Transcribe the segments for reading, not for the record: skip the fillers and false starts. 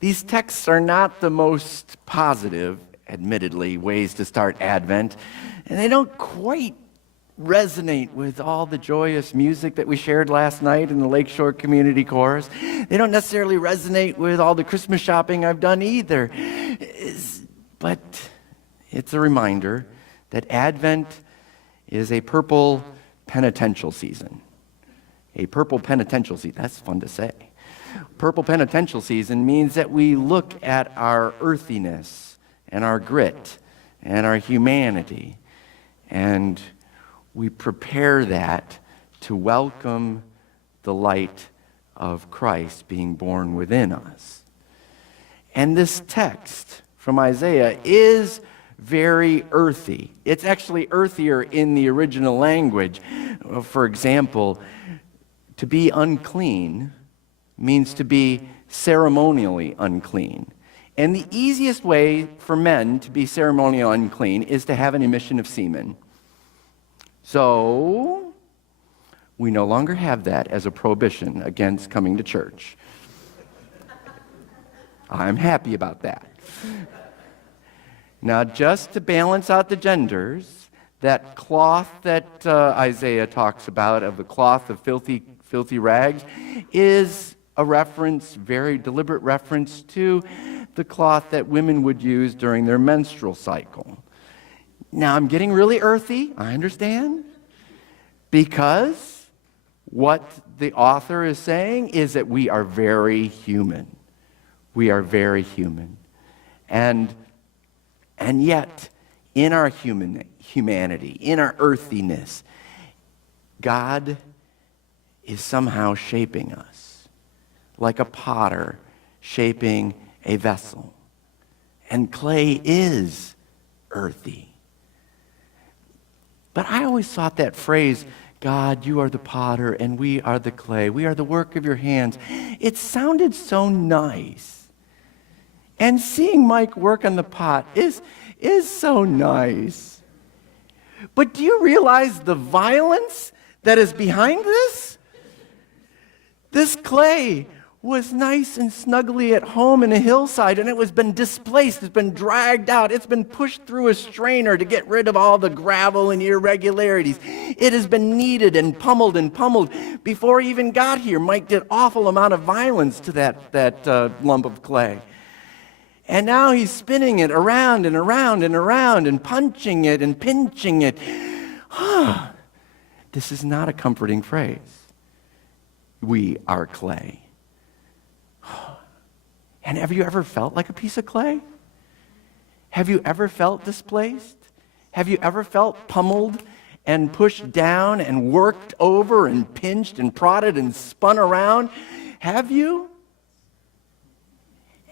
These texts are not the most positive, admittedly, ways to start Advent, and they don't quite resonate with all the joyous music that we shared last night in the Lakeshore Community Chorus. They don't necessarily resonate with all the Christmas shopping I've done either. But it's a reminder that Advent is a purple penitential season. A purple penitential season. That's fun to say. Purple penitential season means that we look at our earthiness and our grit and our humanity, and we prepare that to welcome the light of Christ being born within us. And this text from Isaiah is very earthy. It's actually earthier in the original language. For example, to be unclean means to be ceremonially unclean. And the easiest way for men to be ceremonially unclean is to have an emission of semen. So, we no longer have that as a prohibition against coming to church. I'm happy about that. Now, just to balance out the genders, that cloth that Isaiah talks about, of the cloth of filthy rags, is a reference, very deliberate reference, to the cloth that women would use during their menstrual cycle. Now, I'm getting really earthy, I understand, because what the author is saying is that we are very human. We are very human. And yet, in our humanity, in our earthiness, God is somehow shaping us, like a potter shaping a vessel. And clay is earthy. But I always thought that phrase, God, you are the potter and we are the clay. We are the work of your hands. It sounded so nice. And seeing Mike work on the pot is so nice. But do you realize the violence that is behind this? This clay was nice and snuggly at home in a hillside, and it was been displaced, it's been dragged out, it's been pushed through a strainer to get rid of all the gravel and irregularities. It has been kneaded and pummeled before he even got here. Mike did awful amount of violence to that lump of clay. And now he's spinning it around and around and around and punching it and pinching it. This is not a comforting phrase. We are clay. And have you ever felt like a piece of clay? Have you ever felt displaced? Have you ever felt pummeled and pushed down and worked over and pinched and prodded and spun around? Have you?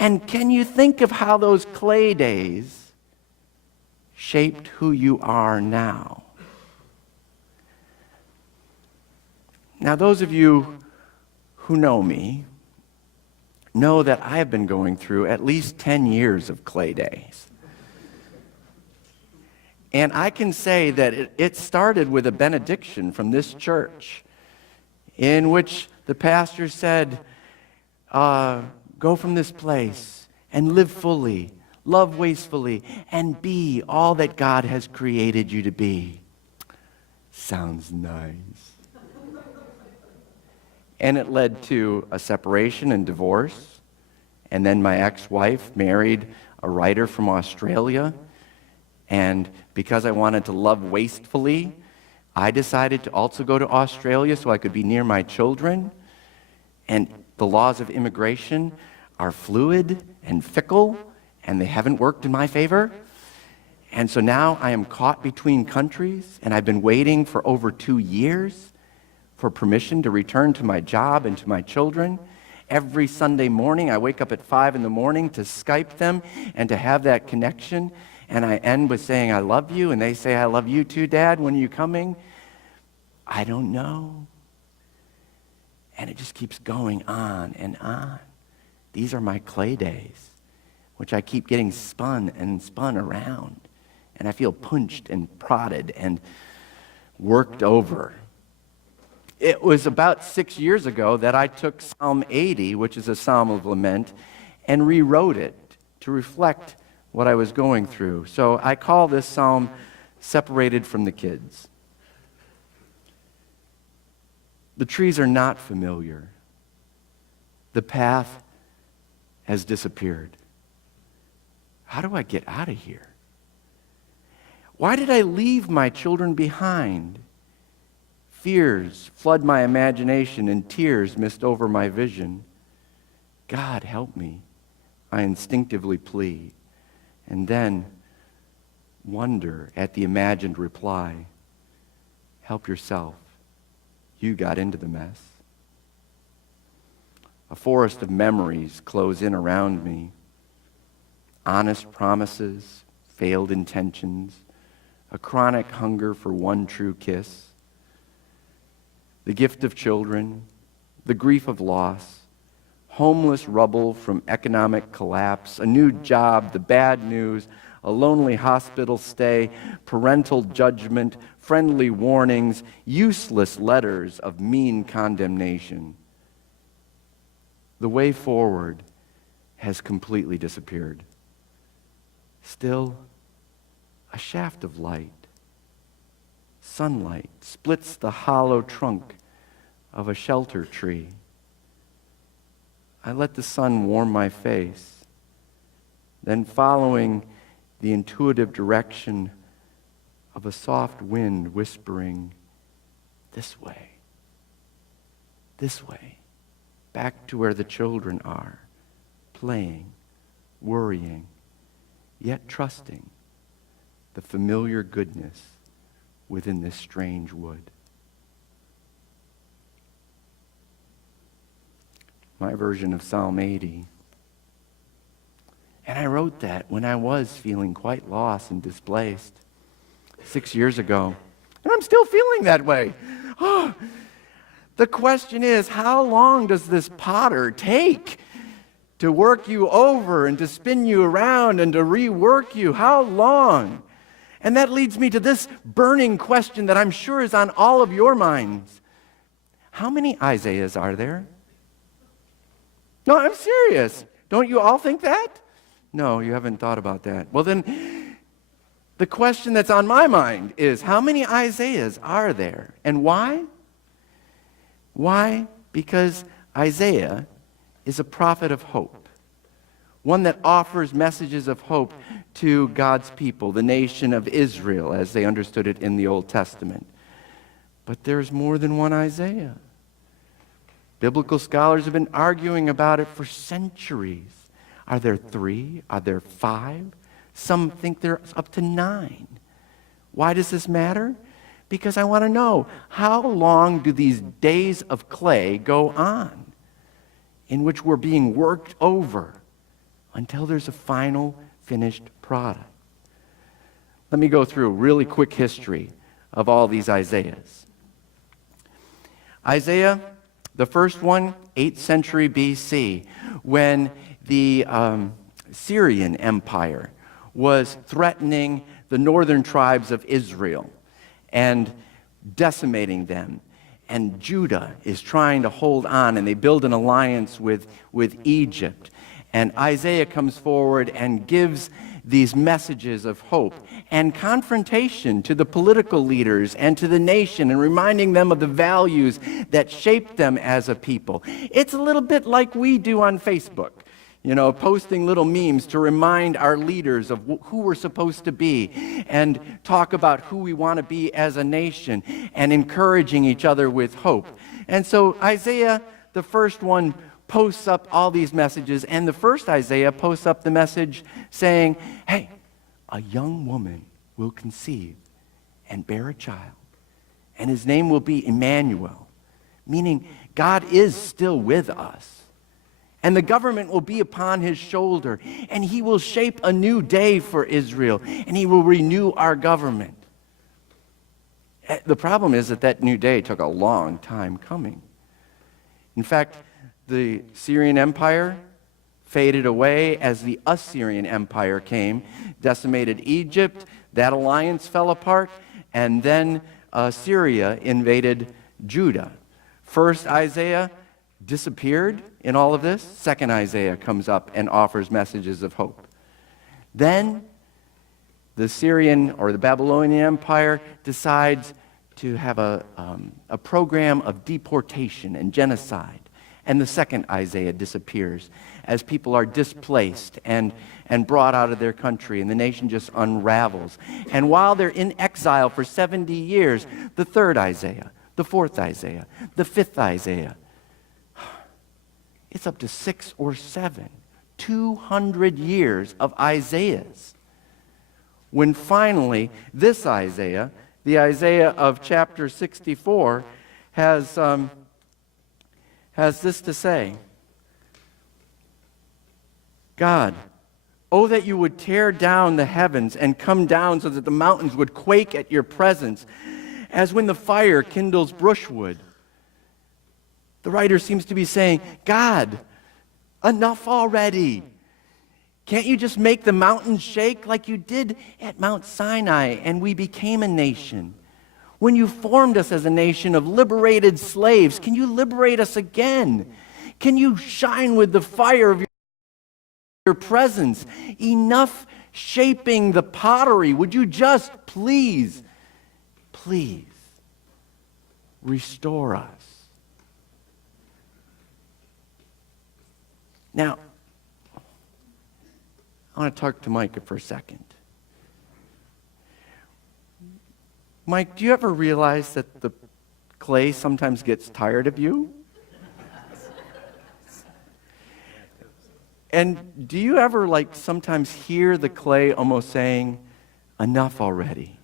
And can you think of how those clay days shaped who you are now? Now, those of you who know me know that I have been going through at least 10 years of clay days. And I can say that it started with a benediction from this church in which the pastor said, go from this place and live fully, love wastefully, and be all that God has created you to be. Sounds nice. And it led to a separation and divorce. And then my ex-wife married a writer from Australia. And because I wanted to love wastefully, I decided to also go to Australia so I could be near my children. And the laws of immigration are fluid and fickle, and they haven't worked in my favor. And so now I am caught between countries, and I've been waiting for over 2 years for permission to return to my job and to my children. Every Sunday morning, I wake up at 5 in the morning to Skype them and to have that connection. And I end with saying, I love you. And they say, I love you too, Dad. When are you coming? I don't know. And it just keeps going on and on. These are my clay days, which I keep getting spun and spun around. And I feel punched and prodded and worked over. It was about 6 years ago that I took Psalm 80, which is a psalm of lament, and rewrote it to reflect what I was going through. So I call this psalm Separated from the Kids. The trees are not familiar. The path has disappeared. How do I get out of here? Why did I leave my children behind? Fears flood my imagination and tears mist over my vision. God, help me, I instinctively plead, and then wonder at the imagined reply. Help yourself. You got into the mess. A forest of memories close in around me. Honest promises, failed intentions, a chronic hunger for one true kiss, the gift of children, the grief of loss, homeless rubble from economic collapse, a new job, the bad news, a lonely hospital stay, parental judgment, friendly warnings, useless letters of mean condemnation. The way forward has completely disappeared. Still, a shaft of light, sunlight, splits the hollow trunk of a shelter tree. I let the sun warm my face, then following the intuitive direction of a soft wind whispering, this way, back to where the children are, playing, worrying, yet trusting the familiar goodness within this strange wood. My version of Psalm 80. And I wrote that when I was feeling quite lost and displaced 6 years ago. And I'm still feeling that way. Oh, the question is, how long does this potter take to work you over and to spin you around and to rework you? How long? And that leads me to this burning question that I'm sure is on all of your minds. How many Isaiahs are there? No, I'm serious. Don't you all think that? No, you haven't thought about that. Well, then, the question that's on my mind is, how many Isaiahs are there? And why? Why? Because Isaiah is a prophet of hope, one that offers messages of hope to God's people, the nation of Israel, as they understood it in the Old Testament. But there's more than one Isaiah. Biblical scholars have been arguing about it for centuries. Are there 3? Are there 5? Some think there's up to 9. Why does this matter? Because I want to know, how long do these days of clay go on in which we're being worked over until there's a final finished product? Let me go through a really quick history of all these Isaiahs. Isaiah, the first one, 8th century BC, when the Syrian Empire was threatening the northern tribes of Israel and decimating them. And Judah is trying to hold on, and they build an alliance with Egypt. And Isaiah comes forward and gives these messages of hope and confrontation to the political leaders and to the nation, and reminding them of the values that shaped them as a people. It's a little bit like we do on Facebook. Posting little memes to remind our leaders of who we're supposed to be and talk about who we want to be as a nation and encouraging each other with hope. And so Isaiah, the first one, posts up all these messages, and the first Isaiah posts up the message saying, hey, a young woman will conceive and bear a child, and his name will be Emmanuel, meaning God is still with us. And the government will be upon his shoulder, and he will shape a new day for Israel, and he will renew our government. The problem is that new day took a long time coming. In fact, the Syrian Empire faded away as the Assyrian Empire came, decimated Egypt, that alliance fell apart, and then Syria invaded Judah. First Isaiah disappeared in all of this. Second Isaiah comes up and offers messages of hope. Then the Syrian or the Babylonian Empire decides to have a program of deportation and genocide. And the second Isaiah disappears as people are displaced and brought out of their country, and the nation just unravels. And while they're in exile for 70 years, the third Isaiah, the fourth Isaiah, the fifth Isaiah, it's up to 6 or 7, 200 years of Isaiahs. When finally this Isaiah, the Isaiah of chapter 64, has this to say: God, oh, that you would tear down the heavens and come down so that the mountains would quake at your presence, as when the fire kindles brushwood. The writer seems to be saying, God, enough already. Can't you just make the mountains shake like you did at Mount Sinai and we became a nation? When you formed us as a nation of liberated slaves, can you liberate us again? Can you shine with the fire of your presence? Enough shaping the pottery. Would you just please restore us? Now, I want to talk to Micah for a second. Mike, do you ever realize that the clay sometimes gets tired of you? And do you ever sometimes hear the clay almost saying, enough already.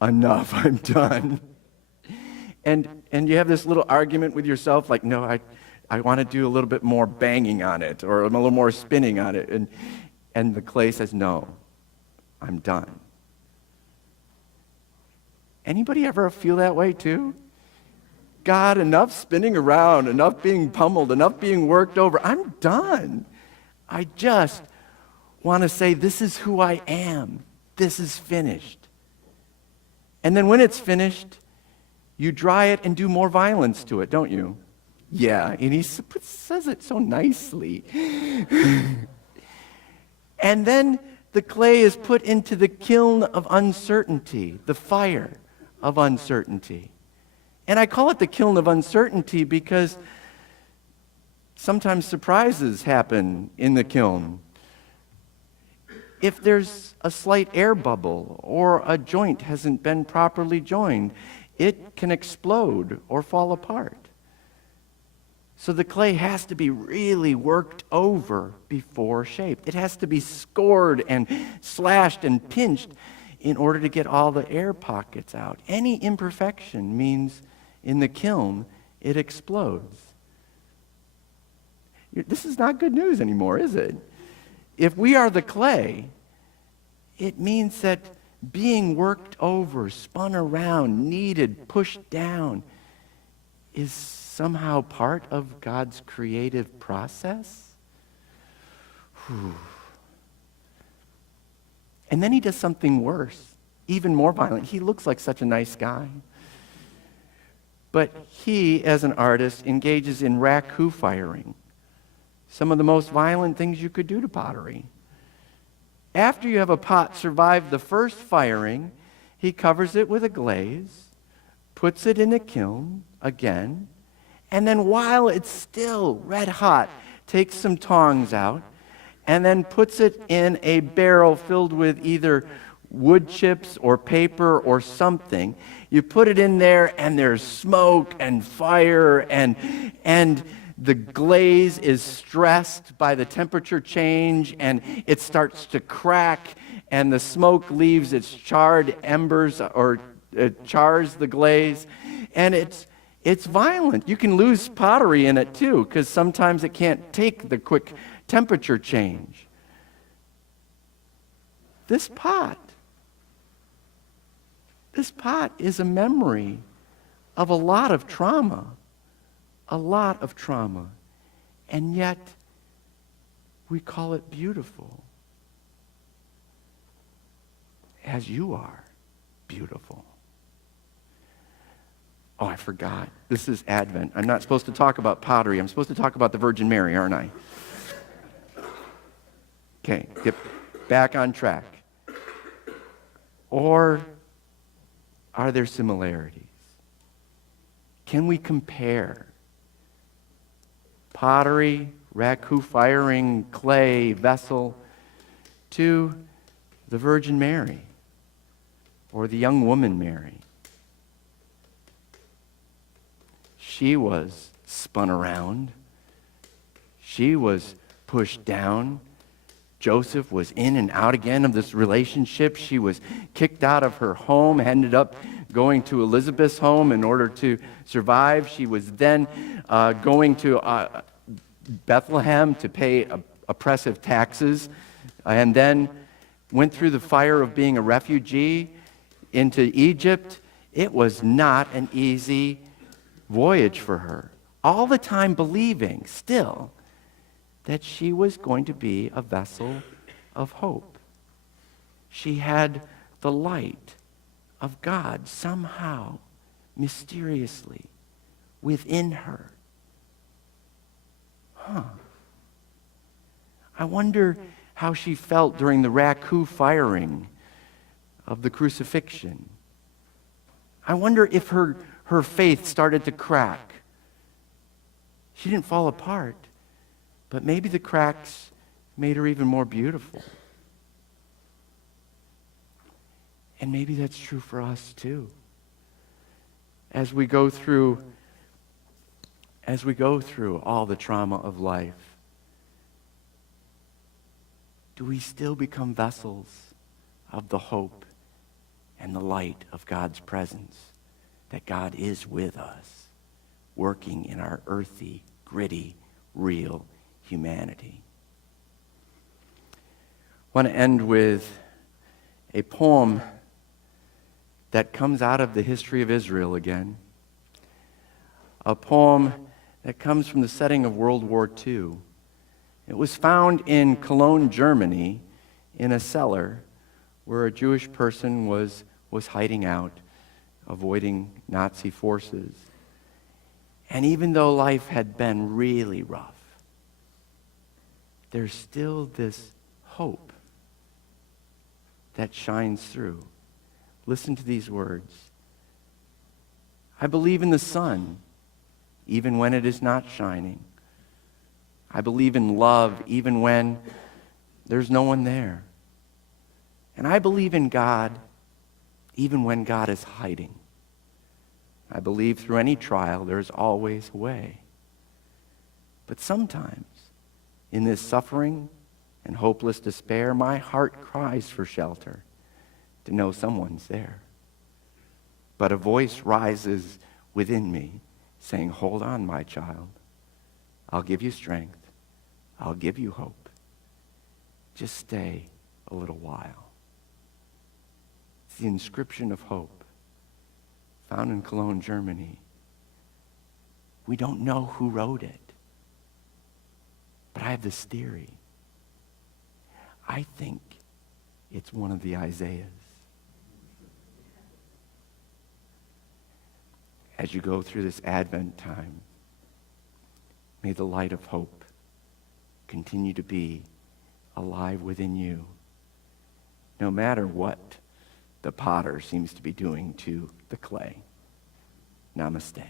Enough, I'm done. And you have this little argument with yourself no, I want to do a little bit more banging on it or a little more spinning on it. And the clay says, no, I'm done. Anybody ever feel that way too? God, enough spinning around, enough being pummeled, enough being worked over. I'm done. I just want to say, this is who I am. This is finished. And then when it's finished, you dry it and do more violence to it, don't you? Yeah, and he says it so nicely. And then the clay is put into the kiln of uncertainty, the fire of uncertainty. And I call it the kiln of uncertainty because sometimes surprises happen in the kiln. If there's a slight air bubble or a joint hasn't been properly joined, it can explode or fall apart. So the clay has to be really worked over before shaped. It has to be scored and slashed and pinched in order to get all the air pockets out. Any imperfection means in the kiln it explodes. This is not good news anymore, is it? If we are the clay, it means that being worked over, spun around, kneaded, pushed down is somehow part of God's creative process. Whew. And then he does something worse, even more violent. He looks like such a nice guy. But he, as an artist, engages in raku firing, some of the most violent things you could do to pottery. After you have a pot survive the first firing, he covers it with a glaze, puts it in a kiln again, and then while it's still red hot, takes some tongs out, and then puts it in a barrel filled with either wood chips or paper or something. You put it in there, and there's smoke and fire, and the glaze is stressed by the temperature change, and it starts to crack, and the smoke leaves its charred embers, or it chars the glaze, and it's violent. You can lose pottery in it too, because sometimes it can't take the quick temperature change. This pot is a memory of a lot of trauma. A lot of trauma. And yet, we call it beautiful. As you are beautiful. Oh, I forgot. This is Advent. I'm not supposed to talk about pottery. I'm supposed to talk about the Virgin Mary, aren't I? Okay, get back on track. Or are there similarities? Can we compare pottery, raku firing clay vessel to the Virgin Mary or the young woman Mary? She was spun around. She was pushed down. Joseph was in and out again of this relationship. She was kicked out of her home, ended up going to Elizabeth's home in order to survive. She was then going to Bethlehem to pay oppressive taxes, and then went through the fire of being a refugee into Egypt. It was not an easy voyage for her. All the time believing still that she was going to be a vessel of hope. She had the light of God somehow, mysteriously, within her. I wonder how she felt during the raku firing of the crucifixion. I wonder if her faith started to crack. She didn't fall apart, but maybe the cracks made her even more beautiful. And maybe that's true for us too. As we go through all the trauma of life, do we still become vessels of the hope and the light of God's presence? That God is with us, working in our earthy, gritty, real humanity. I want to end with a poem that comes out of the history of Israel again. A poem that comes from the setting of World War II. It was found in Cologne, Germany, in a cellar where a Jewish person was hiding out, avoiding Nazi forces. And even though life had been really rough, there's still this hope that shines through. Listen to these words. I believe in the sun, even when it is not shining. I believe in love, even when there's no one there. And I believe in God, even when God is hiding. I believe through any trial, there's always a way. But sometimes, in this suffering and hopeless despair, my heart cries for shelter, to know someone's there. But a voice rises within me, saying, hold on, my child. I'll give you strength. I'll give you hope. Just stay a little while. It's the inscription of hope found in Cologne, Germany. We don't know who wrote it, but I have this theory. I think it's one of the Isaiahs. As you go through this Advent time, may the light of hope continue to be alive within you, no matter what the potter seems to be doing to the clay. Namaste.